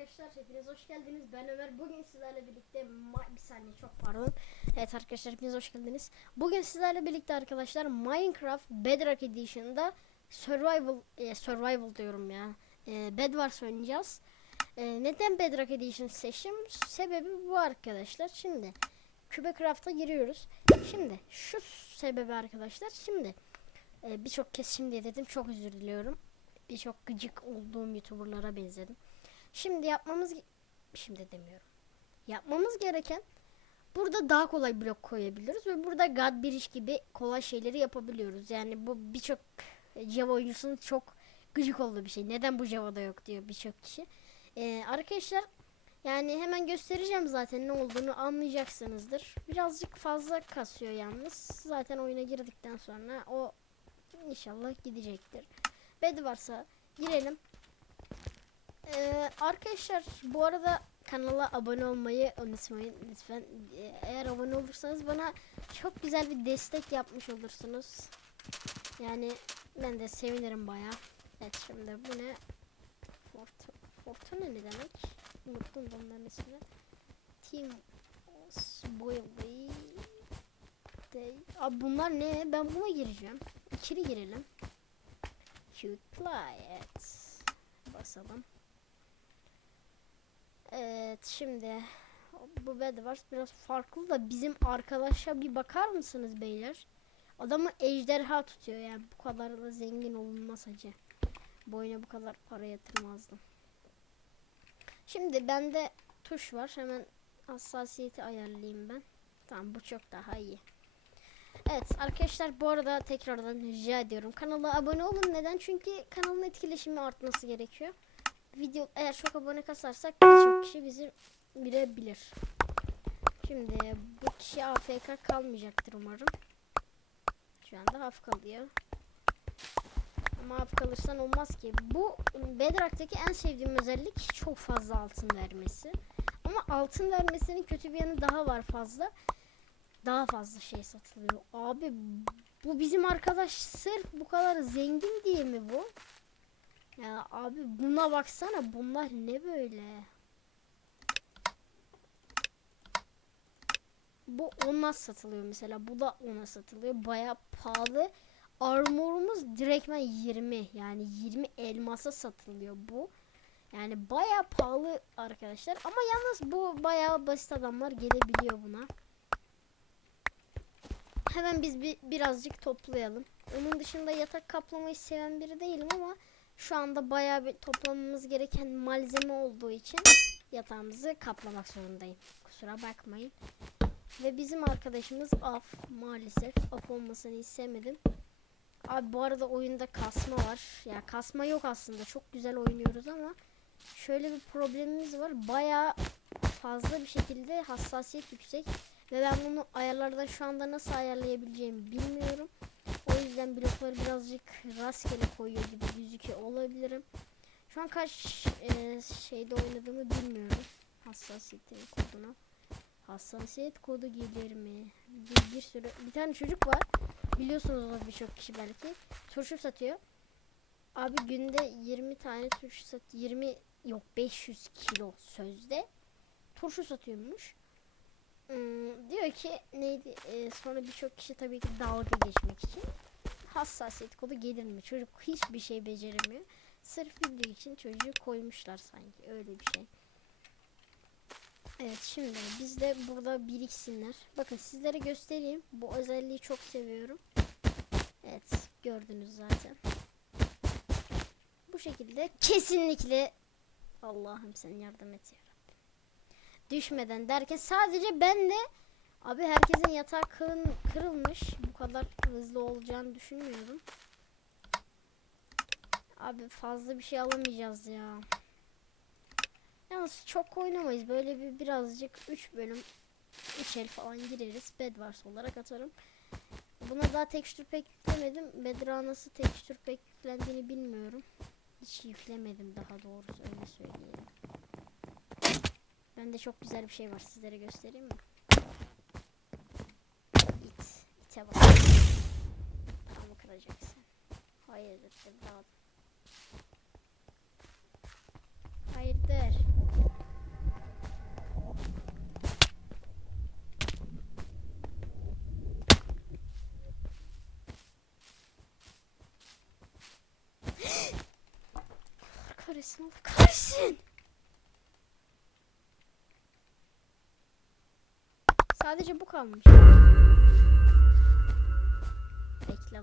arkadaşlar hepiniz hoş geldiniz. Ben Ömer. Bugün sizlerle birlikte bir saniye çok pardon. Evet arkadaşlar hepiniz hoş geldiniz. Bugün sizlerle birlikte arkadaşlar Minecraft Bedrock Edition'da Survival e, Survival diyorum ya. E, Bed Wars oynayacağız. E, neden Bedrock Edition seçtim? Sebebi bu arkadaşlar. Şimdi Cubecraft'a giriyoruz. Şimdi şu sebebi arkadaşlar. Şimdi e, birçok kez şimdi dedim. Çok özür diliyorum. Birçok gıcık olduğum YouTuber'lara benzedim. Şimdi yapmamız şimdi demiyorum. Yapmamız gereken burada daha kolay blok koyabiliriz ve burada God Bridge gibi kolay şeyleri yapabiliyoruz. Yani bu birçok Java oyuncusunun çok gıcık olduğu bir şey. Neden bu Java'da yok diyor birçok kişi. Ee, arkadaşlar yani hemen göstereceğim zaten ne olduğunu anlayacaksınızdır. Birazcık fazla kasıyor yalnız. Zaten oyuna girdikten sonra o inşallah gidecektir. Bed varsa girelim. Ee, arkadaşlar bu arada kanala abone olmayı unutmayın lütfen. Ee, eğer abone olursanız bana çok güzel bir destek yapmış olursunuz. Yani ben de sevinirim baya. Evet şimdi bu ne? Fort Fortuna ne demek? Unuttum bunların ismini. Team Spoily Day. Abi bunlar ne? Ben buna gireceğim. İçeri girelim. Qtly evet. Basalım. Evet şimdi bu Bedwars biraz farklı da bizim arkadaşa bir bakar mısınız beyler? Adamı ejderha tutuyor yani bu kadar da zengin olunmaz hacı. Bu oyuna bu kadar para yatırmazdım. Şimdi bende tuş var hemen hassasiyeti ayarlayayım ben. Tamam bu çok daha iyi. Evet arkadaşlar bu arada tekrardan rica ediyorum. Kanala abone olun. Neden? Çünkü kanalın etkileşimi artması gerekiyor. Video eğer çok abone kasarsak birçok kişi bizi bilebilir. Şimdi bu kişi AFK kalmayacaktır umarım. Şu anda haf kalıyor. Ama haf kalırsan olmaz ki. Bu Bedrock'taki en sevdiğim özellik çok fazla altın vermesi. Ama altın vermesinin kötü bir yanı daha var fazla daha fazla şey satılıyor. Abi bu bizim arkadaş sırf bu kadar zengin diye mi bu? Ya abi buna baksana bunlar ne böyle? Bu ona satılıyor mesela. Bu da ona satılıyor. Baya pahalı. Armorumuz direktmen 20. Yani 20 elmasa satılıyor bu. Yani baya pahalı arkadaşlar. Ama yalnız bu baya basit adamlar gelebiliyor buna. Hemen biz bir, birazcık toplayalım. Onun dışında yatak kaplamayı seven biri değilim ama şu anda bayağı bir toplamamız gereken malzeme olduğu için yatağımızı kaplamak zorundayım. Kusura bakmayın. Ve bizim arkadaşımız Af maalesef. Af olmasını istemedim. Abi bu arada oyunda kasma var. Ya kasma yok aslında. Çok güzel oynuyoruz ama şöyle bir problemimiz var. Bayağı fazla bir şekilde hassasiyet yüksek. Ve ben bunu ayarlardan şu anda nasıl ayarlayabileceğimi bilmiyorum. Yüzden blokları birazcık rastgele koyuyor gibi gözüküyor olabilirim. Şu an kaç e, şeyde oynadığımı bilmiyorum. Hassasiyetin koduna. Hassasiyet kodu gelir mi? Bir, bir sürü bir tane çocuk var. Biliyorsunuz o birçok kişi belki. Turşu satıyor. Abi günde 20 tane turşu sat 20 yok 500 kilo sözde turşu satıyormuş. Hmm, diyor ki neydi e, sonra birçok kişi tabii ki dalga geçmek için hassasiyet kodu gelir mi? Çocuk hiçbir şey beceremiyor. Sırf video için çocuğu koymuşlar sanki öyle bir şey. Evet şimdi biz de burada biriksinler. Bakın sizlere göstereyim. Bu özelliği çok seviyorum. Evet gördünüz zaten. Bu şekilde kesinlikle Allah'ım sen yardım et ya düşmeden derken sadece ben de abi herkesin yatağı kırın, kırılmış. Kadar hızlı olacağını düşünmüyorum. Abi fazla bir şey alamayacağız ya. Yalnız çok oynamayız. Böyle bir birazcık 3 bölüm 3 el falan gireriz. Bedwars olarak atarım. Buna daha tekstür pek yüklemedim. Bedra nasıl tekstür pek yüklendiğini bilmiyorum. Hiç yüklemedim daha doğrusu öyle söyleyelim. Bende çok güzel bir şey var. Sizlere göstereyim mi? İt. İte bak alacaksın. Hayırdır evladım. Hayırdır. Kahretsin, kahretsin. Sadece bu kalmış. Bekle.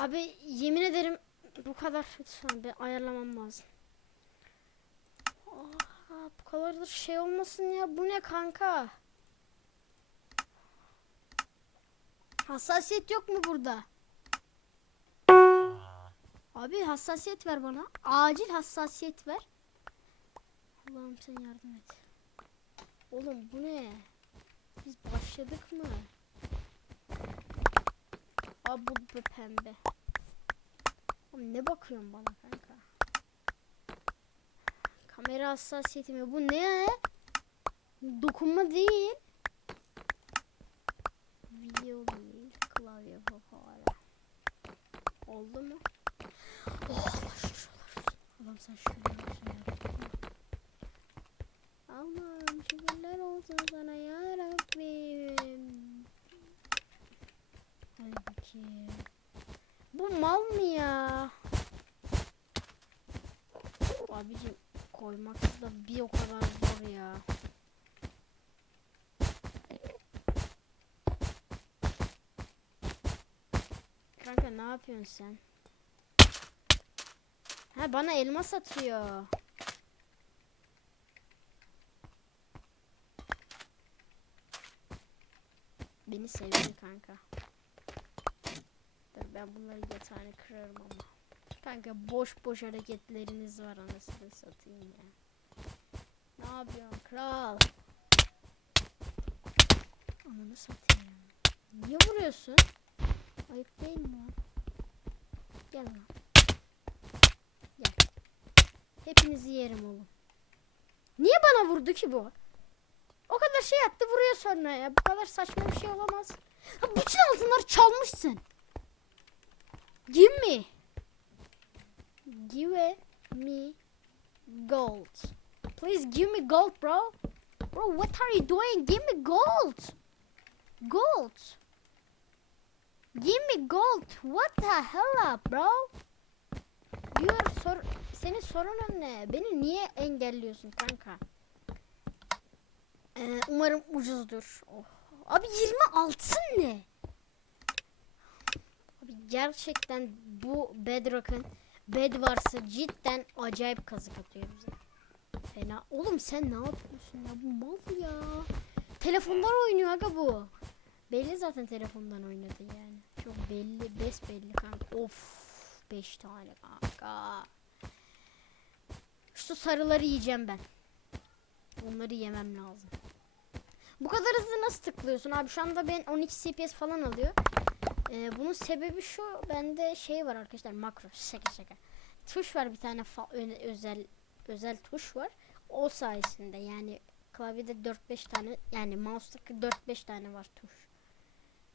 Abi yemin ederim bu kadar lütfen bir ayarlamam lazım. Oha, bu kadardır şey olmasın ya. Bu ne kanka? Hassasiyet yok mu burada? Abi hassasiyet ver bana. Acil hassasiyet ver. Allah'ım sen yardım et. Oğlum bu ne? Biz başladık mı? Aa bu bu pembe. Oğlum ne bakıyorsun bana kanka? Kamera hassasiyeti mi? Bu ne? Dokunma değil. Video değil. Klavye hala. Oldu mu? Allah'ım sen şükürler olsun ya. Allah'ım şükürler olsun sana ya Rabbim. Hadi bakayım. Bu mal mı ya? Abicim koymak da bir o kadar zor ya. Kanka ne yapıyorsun sen? Ha bana elma satıyor. Beni sevdi kanka. Dur ben bunları yatağını kırarım ama. Kanka boş boş hareketleriniz var anasını satayım ya. Ne yapıyorsun kral? Ananı satayım. Niye vuruyorsun? Ayıp değil mi? Gel lan. Hepinizi yerim oğlum. Niye bana vurdu ki bu? O kadar şey yaptı vuruyor sonra ya. Bu kadar saçma bir şey olamaz. Ha, bütün altınları çalmışsın. Give me. Give me gold. Please give me gold, bro. Bro, what are you doing? Give me gold. Gold. Give me gold. What the hell up, bro? Your sor senin sorunun ne? Beni niye engelliyorsun kanka? Ee, umarım ucuzdur. Oh. Abi 26 ne? Abi gerçekten bu Bedrock'ın Bedwars'ı cidden acayip kazık atıyor bize. Fena. Oğlum sen ne yapıyorsun ya? Bu mal ya. Telefondan oynuyor aga bu. Belli zaten telefondan oynadı yani. Çok belli, bes belli kanka. Of, 5 tane kanka. Şu sarıları yiyeceğim ben. Onları yemem lazım. Bu kadar hızlı nasıl tıklıyorsun abi? Şu anda ben 12 CPS falan alıyor. Ee, bunun sebebi şu. Bende şey var arkadaşlar makro. Şaka şaka. Tuş var bir tane özel özel tuş var. O sayesinde yani klavyede 4-5 tane yani mouse'da 4-5 tane var tuş.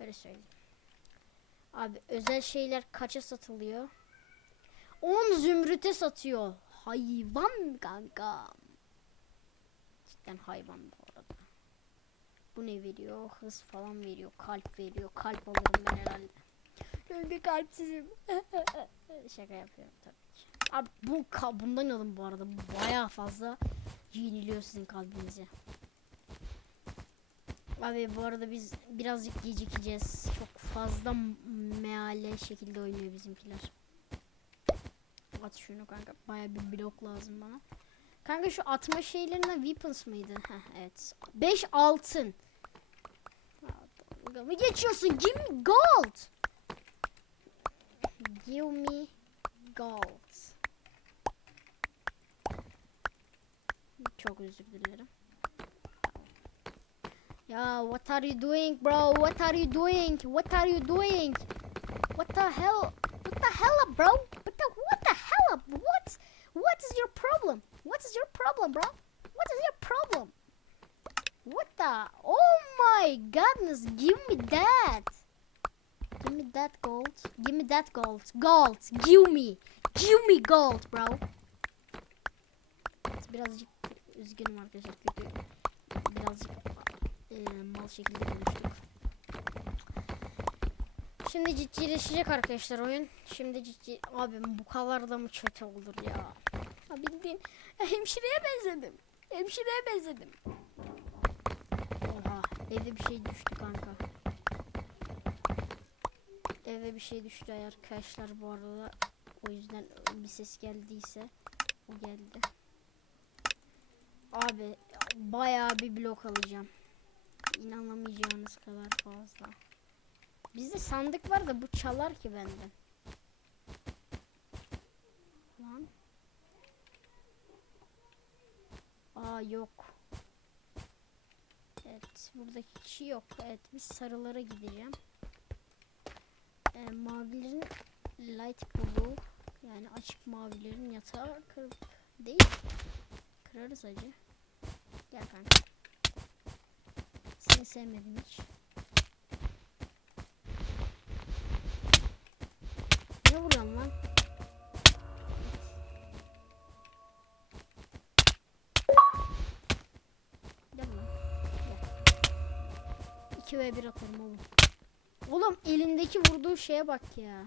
Öyle söyleyeyim. Abi özel şeyler kaça satılıyor? 10 zümrüte satıyor. Hayvan kanka. Cidden hayvan bu arada. Bu ne veriyor? Hız falan veriyor. Kalp veriyor. Kalp alırım ben herhalde. Çünkü kalpsizim. Şaka yapıyorum tabii ki. Abi bu bundan alın bu arada. Bu Bayağı fazla yeniliyor sizin kalbinizi. Abi bu arada biz birazcık gecikeceğiz. Çok fazla meale şekilde oynuyor bizimkiler. At şunu kanka. Baya bir blok lazım bana. Kanka şu atma şeylerine weapons mıydı? Heh, evet. 5 altın. Dalga mı geçiyorsun? Give me gold. Give me gold. Çok özür dilerim. Ya what are you doing bro? What are you doing? What are you doing? What the hell? What the hell bro? What the what the hell up? What? What is your problem? What is your problem, bro? What is your problem? What the? Oh my goodness! Give me that! Give me that gold. Give me that gold. Gold. Give me. Give me gold, bro. Birazcık üzgünüm arkadaşlar. Kötü birazcık e, mal şekilde konuştuk. Şimdi ciddileşecek arkadaşlar oyun. Şimdi ciddi... Abi bu kadar da mı kötü olur ya? Ha bildiğin hemşireye benzedim. Hemşireye benzedim. Oha evde bir şey düştü kanka. Eve bir şey düştü arkadaşlar bu arada. O yüzden bir ses geldiyse o geldi. Abi bayağı bir blok alacağım. İnanamayacağınız kadar fazla. Bizde sandık var da bu çalar ki benden. Lan. Aa yok. Evet buradaki kişi yok. Evet biz sarılara gideceğim. Ee, mavilerin light blue yani açık mavilerin yatağı kırık değil. Kırarız acı. Gel kanka. Seni sevmedim hiç. 2 ve 1 atarım oğlum. Oğlum elindeki vurduğu şeye bak ya.